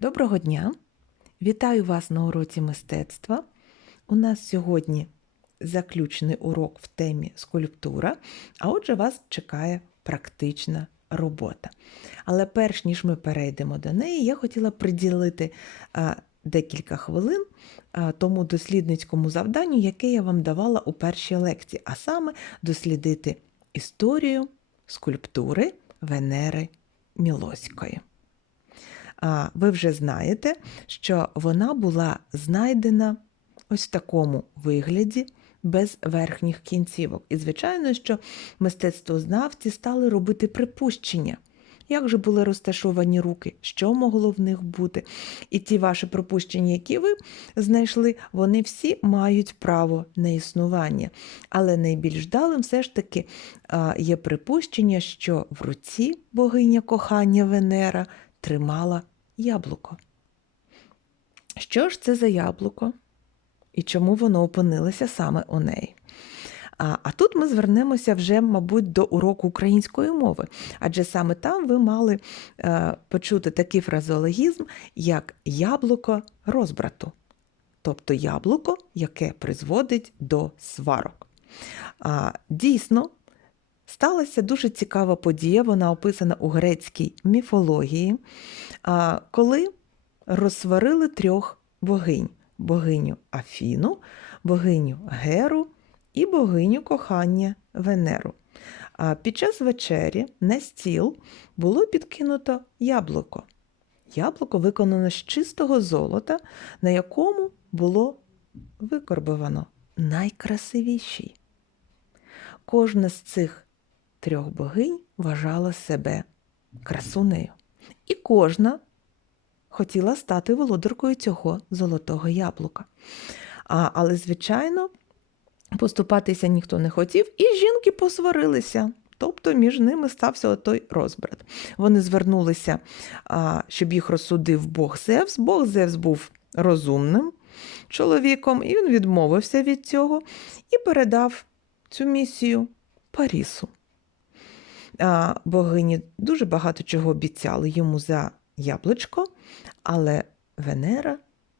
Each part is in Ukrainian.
Доброго дня! Вітаю вас на уроці мистецтва. У нас сьогодні заключний урок в темі скульптура, а отже, вас чекає практична робота. Але перш ніж ми перейдемо до неї, я хотіла приділити декілька хвилин тому дослідницькому завданню, яке я вам давала у першій лекції, а саме дослідити історію скульптури Венери Мілоської. Ви вже знаєте, що вона була знайдена ось в такому вигляді, без верхніх кінцівок. І, звичайно, що мистецтвознавці стали робити припущення. Як же були розташовані руки, що могло в них бути? І ті ваші припущення, які ви знайшли, вони всі мають право на існування. Але найбільш далим все ж таки є припущення, що в руці богиня кохання Венера тримала яблуко. Що ж це за яблуко? І чому воно опинилося саме у неї? А, а тут ми звернемося вже, мабуть, до уроку української мови, адже саме там ви мали е, почути такий фразеологізм, як яблуко розбрату, тобто яблуко, яке призводить до сварок. А, Дійсно, сталася дуже цікава подія, вона описана у грецькій міфології, коли розсварили трьох богинь: богиню Афіну, богиню Геру і богиню кохання Венеру. Під час вечері на стіл було підкинуто яблуко. Яблуко виконано з чистого золота, на якому було викорбовано найкрасивіший. Кожна з цих трьох богинь вважала себе красунею. І кожна хотіла стати володаркою цього золотого яблука. А, Але, звичайно, поступатися ніхто не хотів, і жінки посварилися. Тобто між ними стався той розбрат. Вони звернулися, щоб їх розсудив Бог Зевс. Бог Зевс був розумним чоловіком, і він відмовився від цього і передав цю місію Парісу. Богині дуже багато чого обіцяли йому за яблучко, але Венера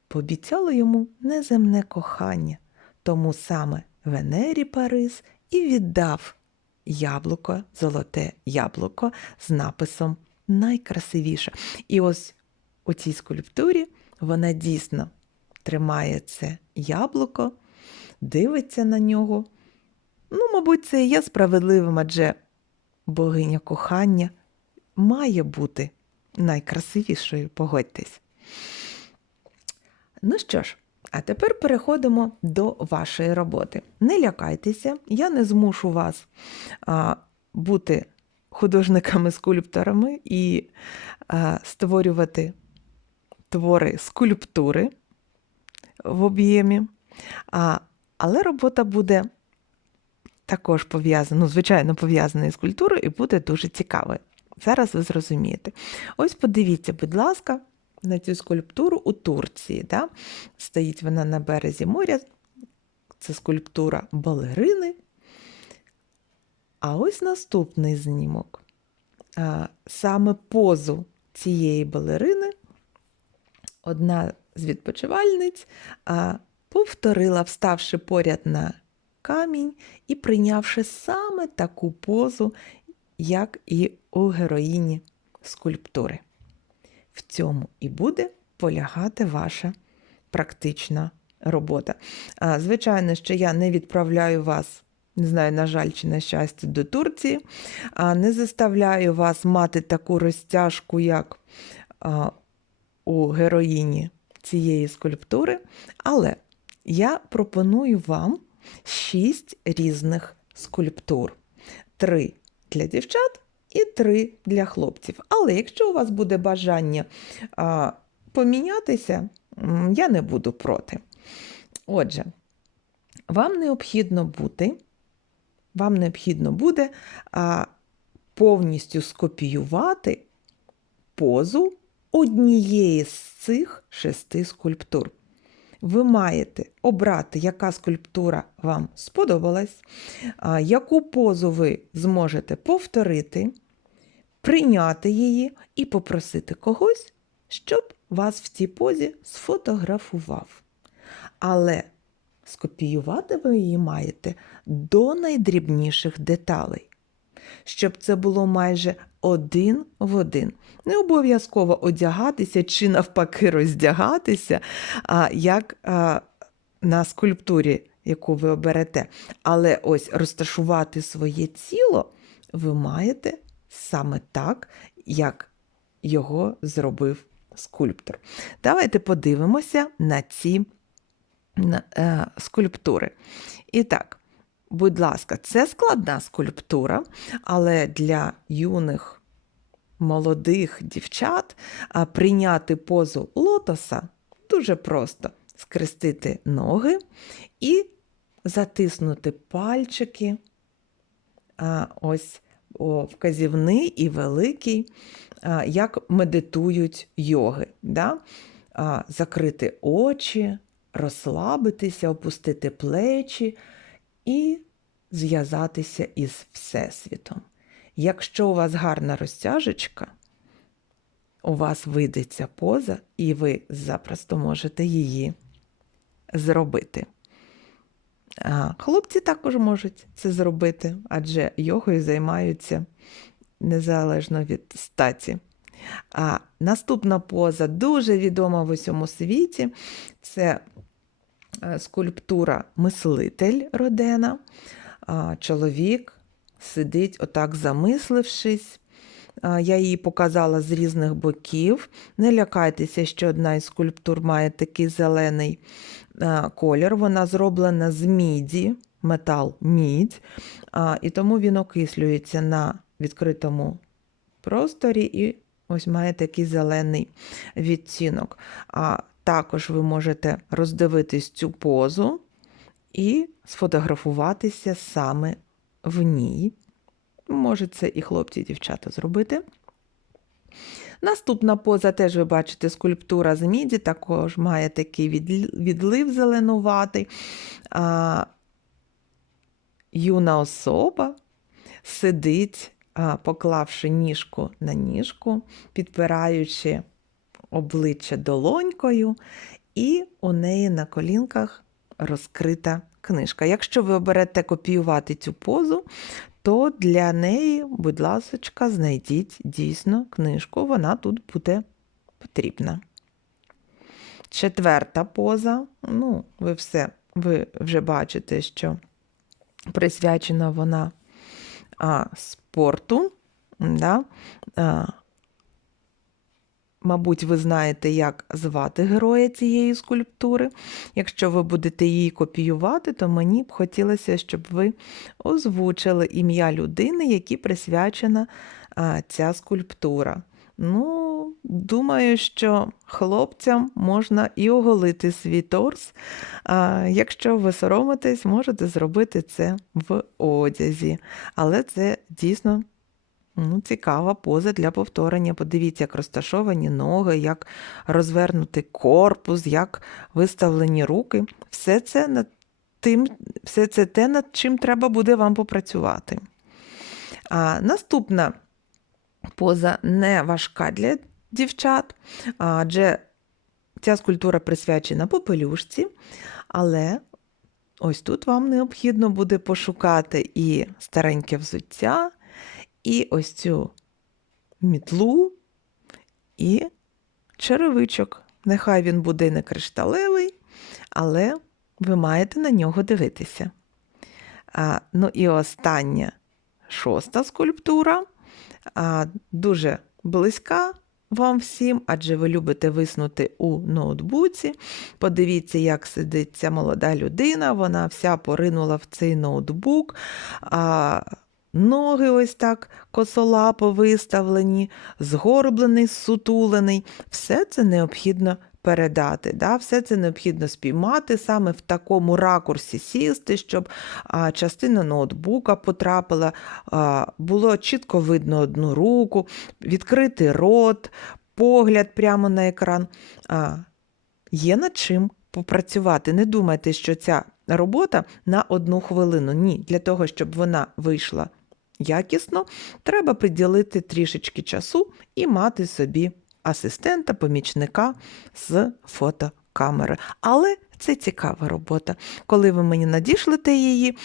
пообіцяла йому неземне кохання, тому саме Венері Парис і віддав яблуко, золоте яблуко з написом найкрасивіше. І ось у цій скульптурі вона дійсно тримає це яблуко, дивиться на нього. Ну, мабуть, це і є справедливим, адже богиня кохання має бути найкрасивішою, погодьтесь. Ну що ж, а тепер переходимо до вашої роботи. Не лякайтеся, я не змушу вас а, бути художниками-скульпторами і а, створювати твори скульптури в об'ємі. А, Але робота буде також пов'язана, ну, звичайно, пов'язана з культурою і буде дуже цікавою. Зараз ви зрозумієте. Ось подивіться, будь ласка, на цю скульптуру у Турції. Да? Стоїть вона на березі моря. Це скульптура балерини. А ось наступний знімок. Саме позу цієї балерини одна з відпочивальниць повторила, вставши поряд на камінь і прийнявши саме таку позу, як і у героїні скульптури. В цьому і буде полягати ваша практична робота. Звичайно, що я не відправляю вас, не знаю, на жаль, чи на щастя, до Турції, не заставляю вас мати таку розтяжку, як у героїні цієї скульптури, але я пропоную вам шість різних скульптур. Три для дівчат і три для хлопців. Але якщо у вас буде бажання а, помінятися, я не буду проти. Отже, вам необхідно бути, вам необхідно буде а, повністю скопіювати позу однієї з цих шести скульптур ви маєте обрати, яка скульптура вам сподобалась, яку позу ви зможете повторити, прийняти її і попросити когось щоб вас в цій позі сфотографував. Але скопіювати ви її маєте до найдрібніших деталей, щоб це було майже один в один. Не обов'язково одягатися чи навпаки роздягатися, а, як а, на скульптурі, яку ви оберете. Але ось розташувати своє тіло ви маєте саме так, як його зробив скульптор. Давайте подивимося на ці е, скульптури. І так, будь ласка, це складна скульптура, але для юних молодих дівчат прийняти позу лотоса дуже просто скрестити ноги і затиснути пальчики. Ось вказівний і великий, як медитують йоги. Да? Закрити очі, розслабитися, опустити плечі і зв'язатися із Всесвітом. Якщо у вас гарна розтяжечка, у вас вийде ця поза, і ви запросто можете її зробити. А, Хлопці також можуть це зробити, адже йогою займаються незалежно від статі. А наступна поза дуже відома в усьому світі. Це скульптура мислитель Родена. Чоловік сидить, отак замислившись. Я її показала з різних боків. Не лякайтеся, що одна із скульптур має такий зелений колір. Вона зроблена з міді, метал мідь, і тому він окислюється на відкритому просторі і ось має такий зелений відтінок. А також ви можете роздивитись цю позу і сфотографуватися саме в ній. Може, це і хлопці, і дівчата зробити. Наступна поза, теж ви бачите, скульптура з міді, також має такий відлив зеленуватий. А, Юна особа сидить, а, поклавши ніжку на ніжку, підпираючи обличчя долонькою, і у неї на колінках розкрита книжка. Якщо ви оберете копіювати цю позу, то для неї, будь ласка, знайдіть дійсно книжку, вона тут буде потрібна. Четверта поза, ну, ви все, ви вже бачите, що присвячена вона а, спорту. Да? А, Мабуть, ви знаєте, як звати героя цієї скульптури. Якщо ви будете її копіювати, то мені б хотілося, щоб ви озвучили ім'я людини, якій присвячена а, ця скульптура. Ну, думаю, що хлопцям можна і оголити свій торс. А, Якщо ви соромитесь, можете зробити це в одязі. Але це дійсно Ну, Цікава поза для повторення. Подивіться, як розташовані ноги, як розвернутий корпус, як виставлені руки. Все це над тим, все це те, над чим треба буде вам попрацювати. А, Наступна поза не важка для дівчат, адже ця скульптура присвячена попелюшці, але ось тут вам необхідно буде пошукати і стареньке взуття. І ось цю мітлу і черевичок. Нехай він буде не кришталевий, але ви маєте на нього дивитися. А, Ну і остання шоста скульптура, а, дуже близька вам всім, адже ви любите виснути у ноутбуці. Подивіться, як сидить ця молода людина, вона вся поринула в цей ноутбук. А, Ноги ось так косолапо виставлені, згорблений, сутулений. Все це необхідно передати. Да? Все це необхідно спіймати саме в такому ракурсі сісти, щоб а, частина ноутбука потрапила, а, було чітко видно одну руку, відкритий рот, погляд прямо на екран. А, Є над чим попрацювати. Не думайте, що ця робота на одну хвилину. Ні, для того, щоб вона вийшла якісно, треба приділити трішечки часу і мати собі асистента, помічника з фотокамери. Але це цікава робота. Коли ви мені надішлете її,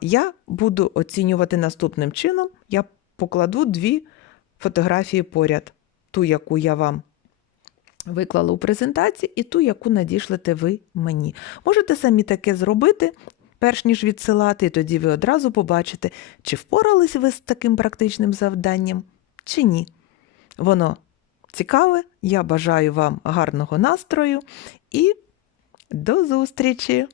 я буду оцінювати наступним чином. Я покладу дві фотографії поряд: ту, яку я вам виклала у презентації, і ту, яку надішлете ви мені. Можете самі таке зробити. Перш ніж відсилати, і тоді ви одразу побачите, чи впорались ви з таким практичним завданням, чи ні. Воно цікаве. Я бажаю вам гарного настрою і до зустрічі!